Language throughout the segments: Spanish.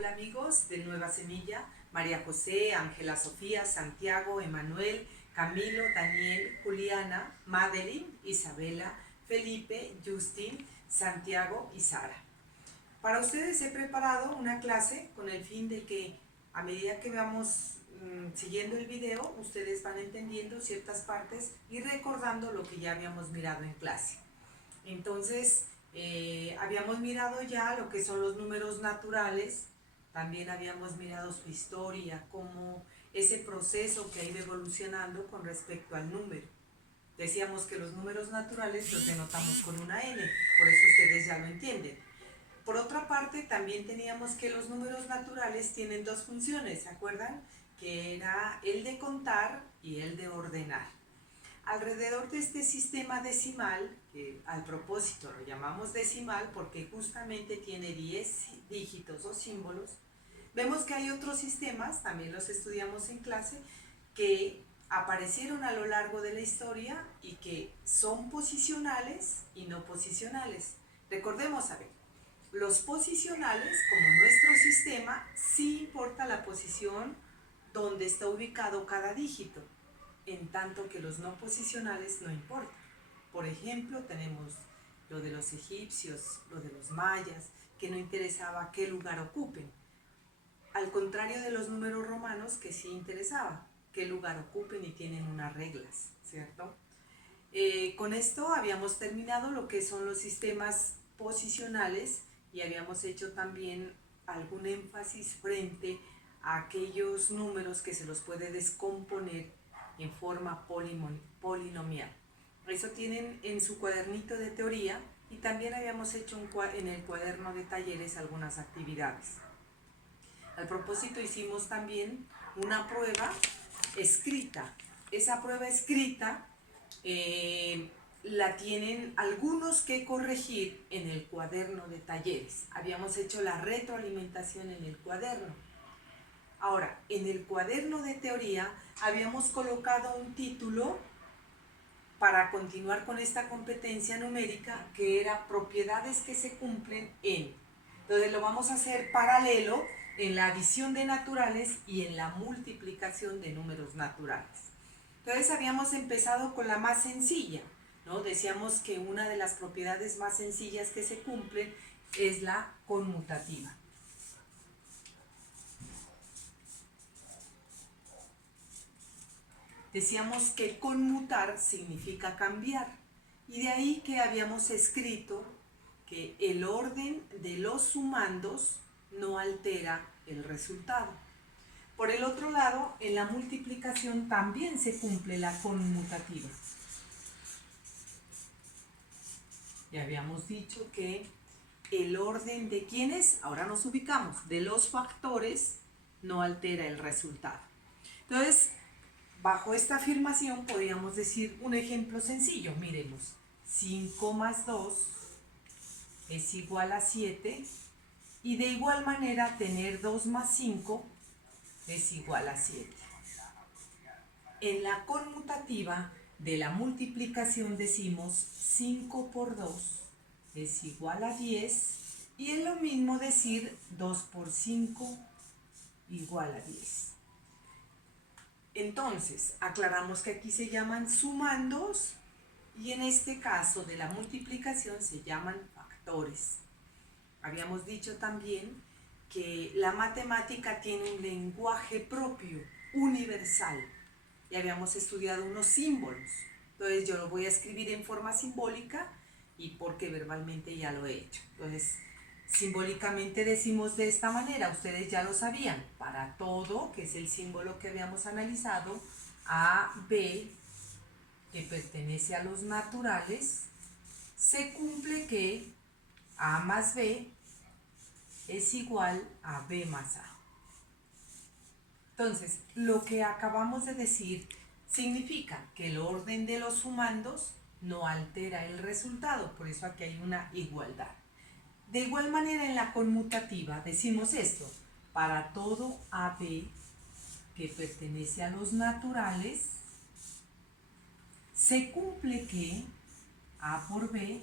Hola amigos de Nueva Semilla, María José, Ángela Sofía, Santiago, Emanuel, Camilo, Daniel, Juliana, Madeline, Isabela, Felipe, Justin, Santiago y Sara. Para ustedes he preparado una clase con el fin de que a medida que vamos siguiendo el video, ustedes van entendiendo ciertas partes y recordando lo que ya habíamos mirado en clase. Entonces, habíamos mirado ya lo que son los números naturales, también habíamos mirado su historia, cómo ese proceso que ha ido evolucionando con respecto al número. Decíamos que los números naturales los denotamos con una N, por eso ustedes ya lo entienden. Por otra parte, también teníamos que los números naturales tienen dos funciones, ¿se acuerdan? Que era el de contar y el de ordenar. Alrededor de este sistema decimal, que al propósito lo llamamos decimal porque justamente tiene 10 dígitos o símbolos, vemos que hay otros sistemas, también los estudiamos en clase, que aparecieron a lo largo de la historia y que son posicionales y no posicionales. Recordemos, a ver, los posicionales, como nuestro sistema, sí importa la posición donde está ubicado cada dígito, en tanto que los no posicionales no importan. Por ejemplo, tenemos lo de los egipcios, lo de los mayas, que no interesaba qué lugar ocupen. Al contrario de los números romanos, que sí interesaba qué lugar ocupen y tienen unas reglas, ¿cierto? Con esto habíamos terminado lo que son los sistemas posicionales y habíamos hecho también algún énfasis frente a aquellos números que se los puede descomponer en forma polinomial. Eso tienen en su cuadernito de teoría y también habíamos hecho en el cuaderno de talleres algunas actividades. Al propósito hicimos también una prueba escrita. Esa prueba escrita la tienen algunos que corregir en el cuaderno de talleres. Habíamos hecho la retroalimentación en el cuaderno. Ahora, en el cuaderno de teoría habíamos colocado un título para continuar con esta competencia numérica que era propiedades que se cumplen en. Entonces lo vamos a hacer paralelo en la adición de naturales y en la multiplicación de números naturales. Entonces habíamos empezado con la más sencilla, ¿no? Decíamos que una de las propiedades más sencillas que se cumplen es la conmutativa. Decíamos que conmutar significa cambiar y de ahí que habíamos escrito que el orden de los sumandos no altera el resultado. Por el otro lado, en la multiplicación también se cumple la conmutativa. Ya habíamos dicho que el orden de quienes, ahora nos ubicamos, de los factores no altera el resultado. Entonces, bajo esta afirmación podríamos decir un ejemplo sencillo. Miremos, 5 más 2 es igual a 7 y de igual manera tener 2 más 5 es igual a 7. En la conmutativa de la multiplicación decimos 5 por 2 es igual a 10 y es lo mismo decir 2 por 5 igual a 10. Entonces, aclaramos que aquí se llaman sumandos y en este caso de la multiplicación se llaman factores. Habíamos dicho también que la matemática tiene un lenguaje propio, universal, y habíamos estudiado unos símbolos. Entonces yo lo voy a escribir en forma simbólica y porque verbalmente ya lo he hecho. Entonces, simbólicamente decimos de esta manera, ustedes ya lo sabían, para todo, que es el símbolo que habíamos analizado, A, B, que pertenece a los naturales, se cumple que A más B es igual a B más A. Entonces, lo que acabamos de decir significa que el orden de los sumandos no altera el resultado, por eso aquí hay una igualdad. De igual manera en la conmutativa decimos esto, para todo AB que pertenece a los naturales, se cumple que A por B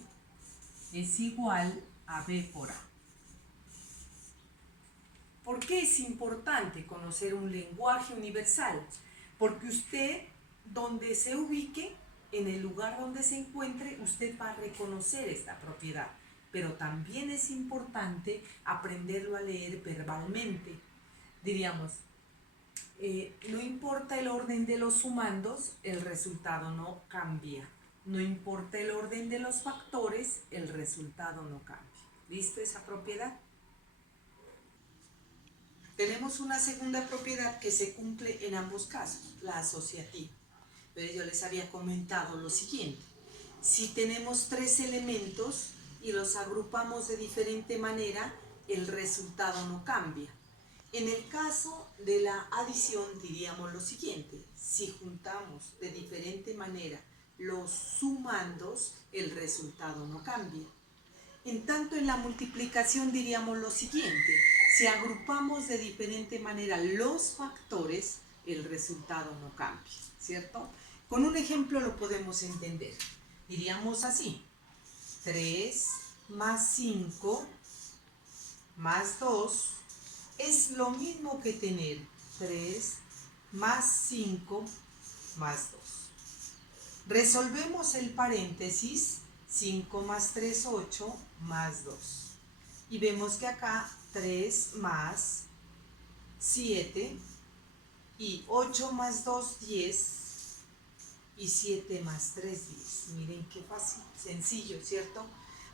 es igual a B por A. ¿Por qué es importante conocer un lenguaje universal? Porque usted, donde se ubique, en el lugar donde se encuentre, usted va a reconocer esta propiedad. Pero también es importante aprenderlo a leer verbalmente. Diríamos, no importa el orden de los sumandos, el resultado no cambia. No importa el orden de los factores, el resultado no cambia. ¿Listo esa propiedad? Tenemos una segunda propiedad que se cumple en ambos casos, la asociativa. Entonces yo les había comentado lo siguiente. Si tenemos tres elementos y los agrupamos de diferente manera, el resultado no cambia. En el caso de la adición diríamos lo siguiente. Si juntamos de diferente manera los sumandos, el resultado no cambia. En tanto, en la multiplicación diríamos lo siguiente. Si agrupamos de diferente manera los factores, el resultado no cambia, ¿cierto? Con un ejemplo lo podemos entender. Diríamos así: 3 más 5 más 2 es lo mismo que tener 3 más 5 más 2. Resolvemos el paréntesis. 5 más 3, 8 más 2. Y vemos que acá 3 más 7 y 8 más 2, 10 y 7 más 3, 10. Miren qué fácil, sencillo, ¿cierto?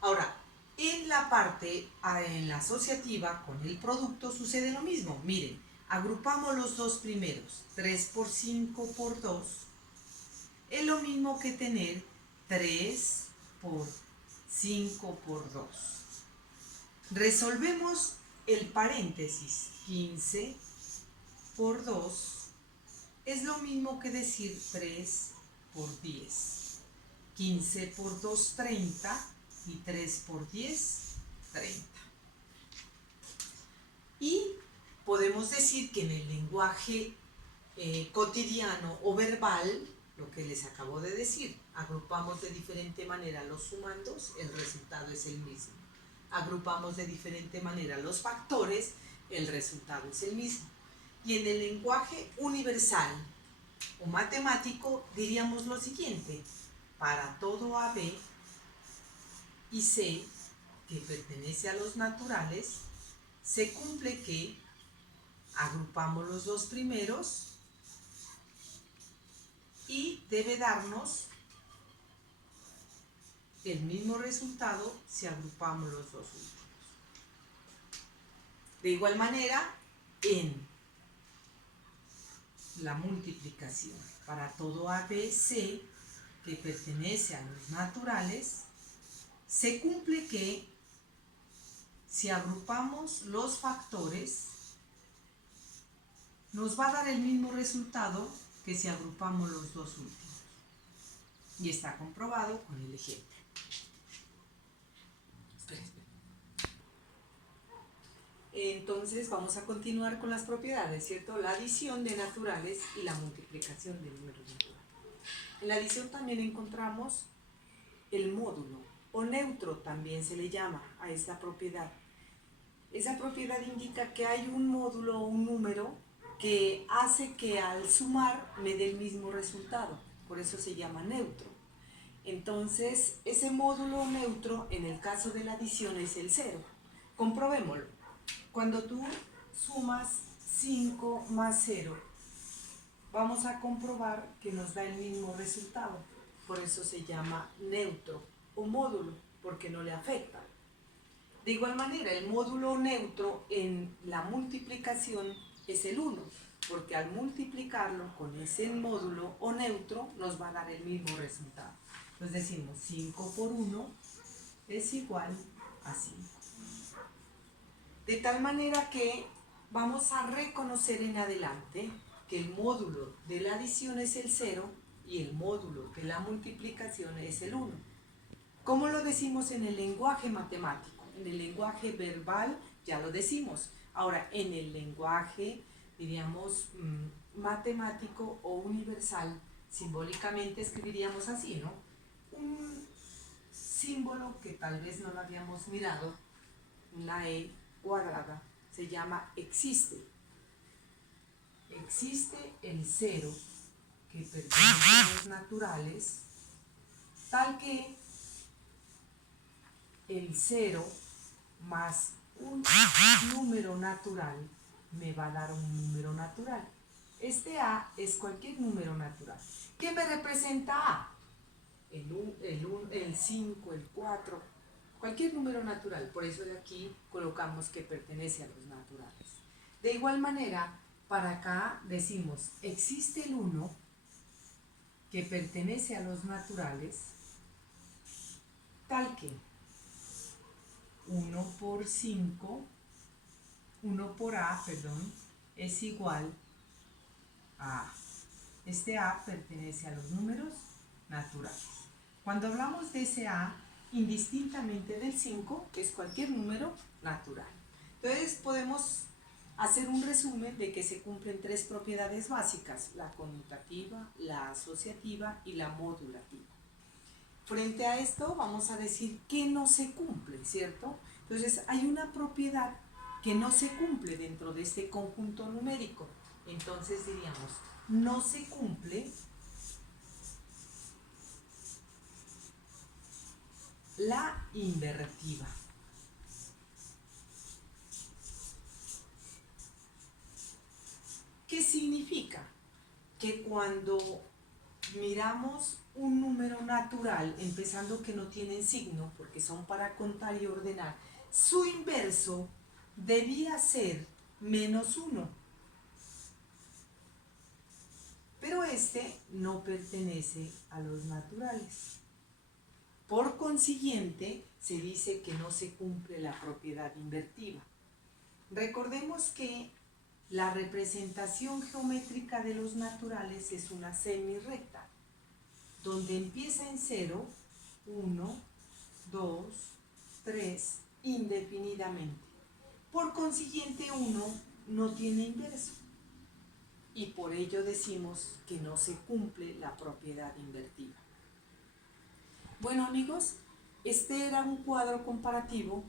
Ahora, en la parte, en la asociativa, con el producto sucede lo mismo. Miren, agrupamos los dos primeros. 3 por 5 por 2 es lo mismo que tener 3 por 5 por 2. Resolvemos el paréntesis. 15 por 2 es lo mismo que decir 3 por 10. 15 por 2, 30 y 3 por 10, 30. Y podemos decir que en el lenguaje cotidiano o verbal, lo que les acabo de decir, agrupamos de diferente manera los sumandos, el resultado es el mismo. Agrupamos de diferente manera los factores, el resultado es el mismo. Y en el lenguaje universal o matemático diríamos lo siguiente: para todo AB y C que pertenece a los naturales, se cumple que agrupamos los dos primeros y debe darnos el mismo resultado si agrupamos los dos últimos. De igual manera, en la multiplicación, para todo ABC que pertenece a los naturales, se cumple que si agrupamos los factores, nos va a dar el mismo resultado que si agrupamos los dos últimos. Y está comprobado con el ejemplo. Entonces vamos a continuar con las propiedades, ¿cierto? La adición de naturales y la multiplicación de números naturales. En la adición también encontramos el módulo, o neutro también se le llama a esta propiedad. Esa propiedad indica que hay un módulo o un número que hace que al sumar me dé el mismo resultado, por eso se llama neutro. Entonces, ese módulo neutro, en el caso de la adición, es el 0. Comprobémoslo. Cuando tú sumas 5 más 0, vamos a comprobar que nos da el mismo resultado. Por eso se llama neutro o módulo, porque no le afecta. De igual manera, el módulo neutro en la multiplicación es el 1, porque al multiplicarlo con ese módulo o neutro nos va a dar el mismo resultado. Entonces decimos 5 por 1 es igual a 5. De tal manera que vamos a reconocer en adelante que el módulo de la adición es el 0 y el módulo de la multiplicación es el 1. ¿Cómo lo decimos en el lenguaje matemático? En el lenguaje verbal ya lo decimos. Ahora, en el lenguaje, diríamos, matemático o universal, simbólicamente escribiríamos así, ¿no? Un símbolo que tal vez no lo habíamos mirado, una E cuadrada se llama existe. Existe el cero que pertenece a los naturales, tal que el cero más un número natural me va a dar un número natural. Este A es cualquier número natural. ¿Qué me representa A? El 5, el 4, cualquier número natural. Por eso de aquí colocamos que pertenece a los naturales. De igual manera, para acá decimos, existe el 1 que pertenece a los naturales, tal que 1 por 5, 1 por A, perdón, es igual a A. Este A pertenece a los números naturales. Cuando hablamos de ese A, indistintamente del 5, es cualquier número natural. Entonces podemos hacer un resumen de que se cumplen 3 propiedades básicas: la conmutativa, la asociativa y la modulativa. Frente a esto vamos a decir que no se cumple, ¿cierto? Entonces hay una propiedad que no se cumple dentro de este conjunto numérico. Entonces diríamos, no se cumple la invertiva. ¿Qué significa? Que cuando miramos un número natural, empezando que no tienen signo, porque son para contar y ordenar, su inverso debía ser menos 1. Pero este no pertenece a los naturales. Por consiguiente, se dice que no se cumple la propiedad invertiva. Recordemos que la representación geométrica de los naturales es una semirrecta, donde empieza en 0, 1, 2, 3, indefinidamente. Por consiguiente, 1 no tiene inverso. Y por ello decimos que no se cumple la propiedad invertiva. Bueno, amigos, este era un cuadro comparativo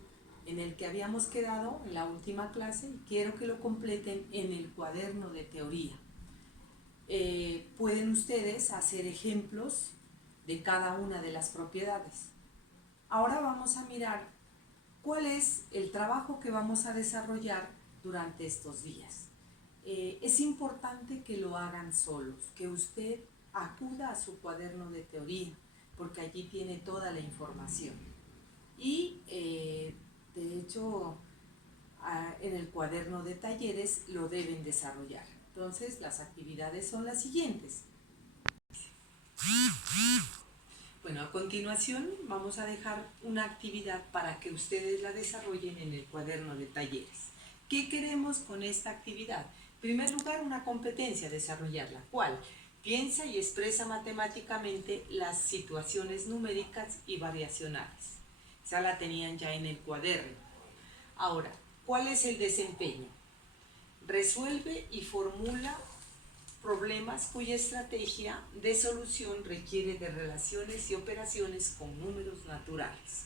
en el que habíamos quedado en la última clase y quiero que lo completen en el cuaderno de teoría. Pueden ustedes hacer ejemplos de cada una de las propiedades. Ahora vamos a mirar cuál es el trabajo que vamos a desarrollar durante estos días. Es importante que lo hagan solos, que usted acuda a su cuaderno de teoría, porque allí tiene toda la información. Y de hecho, en el cuaderno de talleres lo deben desarrollar. Entonces, las actividades son las siguientes. Bueno, a continuación vamos a dejar una actividad para que ustedes la desarrollen en el cuaderno de talleres. ¿Qué queremos con esta actividad? En primer lugar, una competencia, desarrollarla. ¿Cuál? Piensa y expresa matemáticamente las situaciones numéricas y variacionales. Esa la tenían ya en el cuaderno. Ahora, ¿cuál es el desempeño? Resuelve y formula problemas cuya estrategia de solución requiere de relaciones y operaciones con números naturales.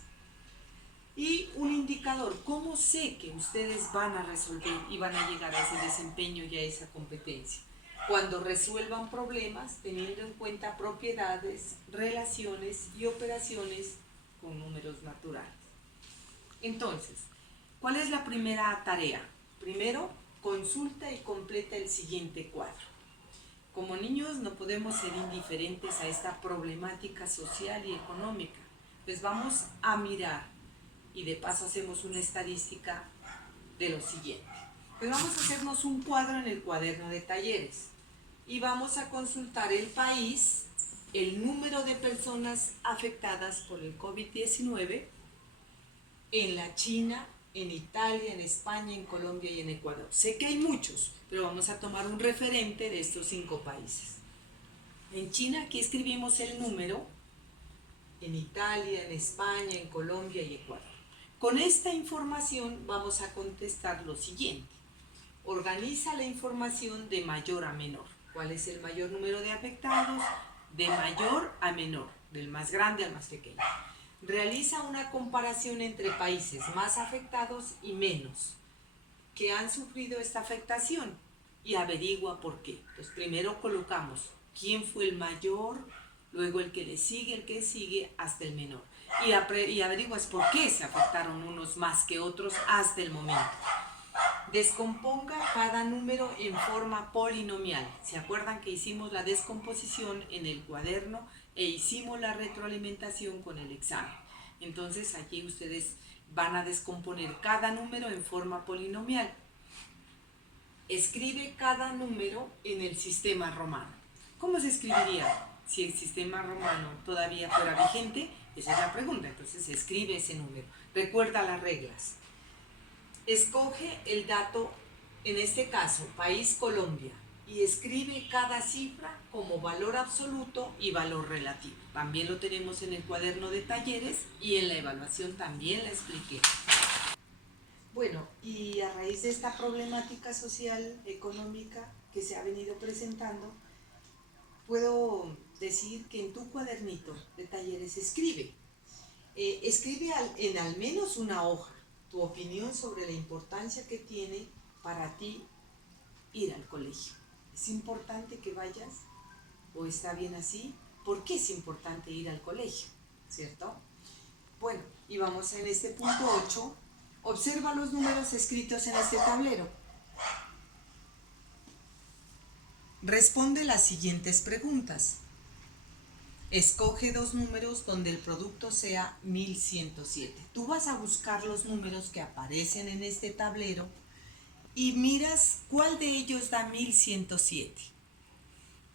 Y un indicador, ¿cómo sé que ustedes van a resolver y van a llegar a ese desempeño y a esa competencia? Cuando resuelvan problemas teniendo en cuenta propiedades, relaciones y operaciones con números naturales. Entonces, ¿cuál es la primera tarea? Primero, consulta y completa el siguiente cuadro. Como niños no podemos ser indiferentes a esta problemática social y económica. Pues vamos a mirar y de paso hacemos una estadística de lo siguiente. Pues vamos a hacernos un cuadro en el cuaderno de talleres y vamos a consultar el país, el número de personas afectadas por el COVID-19 en la China, en Italia, en España, en Colombia y en Ecuador. Sé que hay muchos, pero vamos a tomar un referente de estos 5 países. En China, aquí escribimos el número, en Italia, en España, en Colombia y Ecuador. Con esta información vamos a contestar lo siguiente. Organiza la información de mayor a menor. ¿Cuál es el mayor número de afectados? De mayor a menor, del más grande al más pequeño. Realiza una comparación entre países más afectados y menos. que han sufrido esta afectación y averigua por qué. Entonces primero colocamos quién fue el mayor, luego el que le sigue, el que sigue, hasta el menor. Y averiguas por qué se afectaron unos más que otros hasta el momento. Descomponga cada número en forma polinomial. ¿Se acuerdan que hicimos la descomposición en el cuaderno e hicimos la retroalimentación con el examen? Entonces aquí ustedes van a descomponer cada número en forma polinomial. Escribe cada número en el sistema romano. ¿Cómo se escribiría si el sistema romano todavía fuera vigente? Esa es la pregunta. Entonces escribe ese número. Recuerda las reglas. Escoge el dato, en este caso, país Colombia, y escribe cada cifra como valor absoluto y valor relativo. También lo tenemos en el cuaderno de talleres y en la evaluación también la expliqué. Bueno, y a raíz de esta problemática social, económica que se ha venido presentando, puedo decir que en tu cuadernito de talleres escribe en al menos una hoja tu opinión sobre la importancia que tiene para ti ir al colegio. ¿Es importante que vayas? ¿O está bien así? ¿Por qué es importante ir al colegio? ¿Cierto? Bueno, y vamos en este punto 8. Observa los números escritos en este tablero. Responde las siguientes preguntas. Escoge dos números donde el producto sea 1107. Tú vas a buscar los números que aparecen en este tablero y miras cuál de ellos da 1107.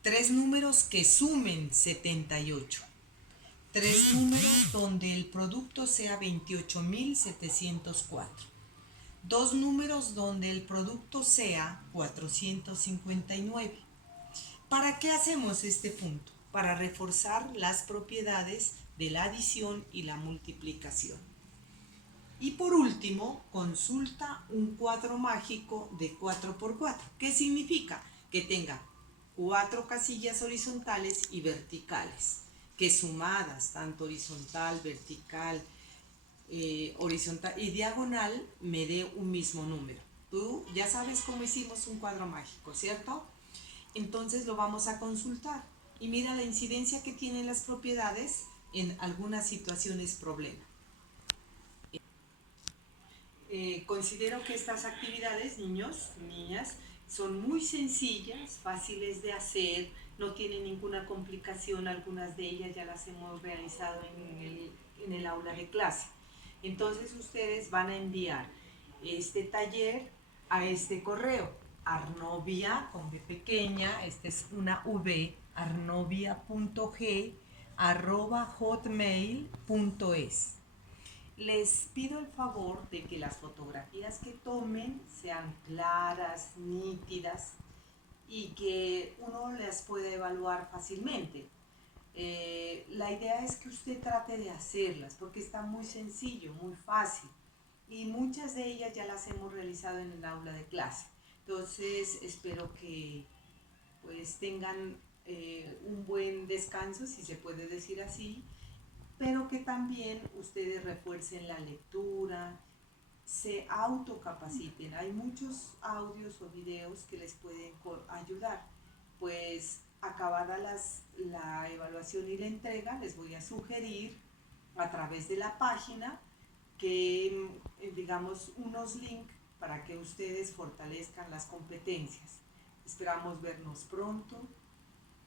3 números que sumen 78. 3 números donde el producto sea 28.704. 2 números donde el producto sea 459. ¿Para qué hacemos este punto? Para reforzar las propiedades de la adición y la multiplicación. Y por último, consulta un cuadro mágico de 4×4. ¿Qué significa? Que tenga 4 casillas horizontales y verticales, que sumadas, tanto horizontal, vertical, horizontal y diagonal, me dé un mismo número. Tú ya sabes cómo hicimos un cuadro mágico, ¿cierto? Entonces lo vamos a consultar y mira la incidencia que tienen las propiedades en algunas situaciones problema. Considero que estas actividades, niños, niñas, son muy sencillas, fáciles de hacer, no tienen ninguna complicación, algunas de ellas ya las hemos realizado en el aula de clase. Entonces ustedes van a enviar este taller a este correo, arnovia, con B pequeña, esta es una V, arnovia.g@hotmail.es. Les pido el favor de que las fotografías que tomen sean claras, nítidas y que uno las pueda evaluar fácilmente. La idea es que usted trate de hacerlas porque está muy sencillo, muy fácil y muchas de ellas ya las hemos realizado en el aula de clase. Entonces espero que pues tengan un buen descanso, si se puede decir así, pero que también ustedes refuercen la lectura, se autocapaciten. Hay muchos audios o videos que les pueden ayudar. Pues acabada la evaluación y la entrega, les voy a sugerir a través de la página que digamos unos links para que ustedes fortalezcan las competencias. Esperamos vernos pronto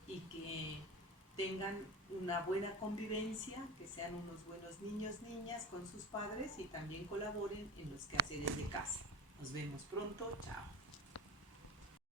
y que tengan una buena convivencia, que sean unos buenos niños, niñas con sus padres y también colaboren en los quehaceres de casa. Nos vemos pronto, chao.